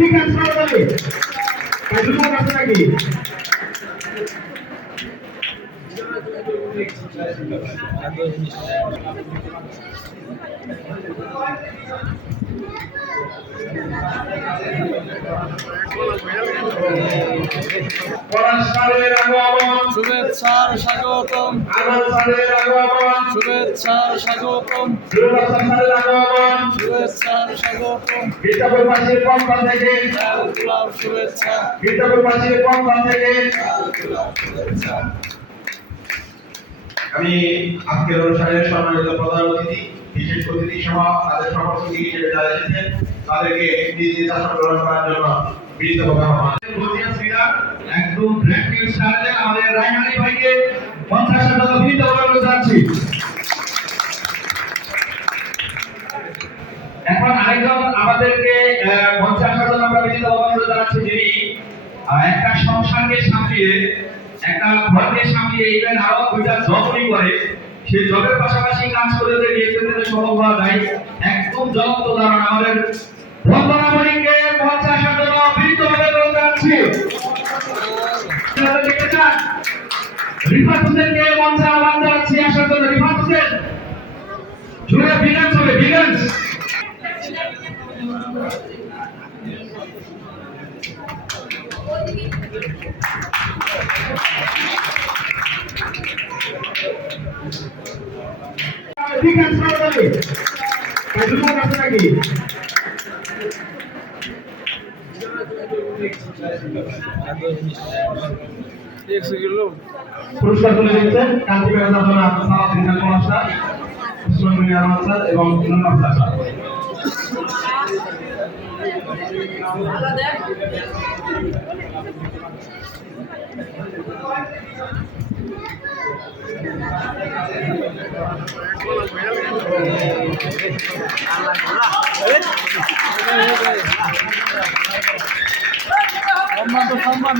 ঠিক আছে তাহলে তাই দুটো কাছে নাকি শুভেচ্ছার স্বাগতম, শুভেচ্ছার স্বাগতম, শুভেচ্ছার স্বাগতম, বিদ্যাপুরবাসীর পক্ষ থেকে শুভেচ্ছা, বিদ্যাপুরবাসীর পক্ষ থেকে আমি আজকের অনুষ্ঠানের সম্মানিত প্রধান অতিথি বিশেষ অতিথি সহ তাদের সভাপতি হিসেবে যারা এসেছেন তাদেরকে নিজ নিজ আসন গ্রহণ করার জন্য বিনীতভাবে আহ্বান একদম ব্র্যান্ড নিউ স্টাইলে আমাদের রায়হান আলী ভাইকে 50 টাকা বিনীতভাবে অনুরোধ জানাচ্ছি। এখন আরেকজন আমাদেরকে 50 টাকা আমরা বিনীতভাবে অনুরোধ জানাচ্ছি যিনি একটা সংসারকে সামলিয়ে একটা ঘরকে সামলিয়ে ইভেন আরো দুইটা জবই করে সেই জবের পাশাপাশি কাজ করে যে ডিএসএতে সম্ভব হওয়া যায় একদম জ্বলন্ত উদাহরণ আমাদের বন্দনা মণিকে 50 টাকা বিনীতভাবে অনুরোধ জানাচ্ছি। দেখতে চান রিফাত হোসেনকে মঞ্চে আহ্বান জানাচ্ছি আসার জন্য। রিফাত হোসেন জুড়ে বিগান্স হবে বিগান্স ঠিক আছে তাহলে তাই দুটো কাছে নাকি পুরস্কার তুলে দিচ্ছেন কান্তি মেহতা সালাউদ্দিন খান মাস্টার, উসমান মিয়া মাস্টার এবং ইমাম মাস্টার। সম্মান তো সম্মান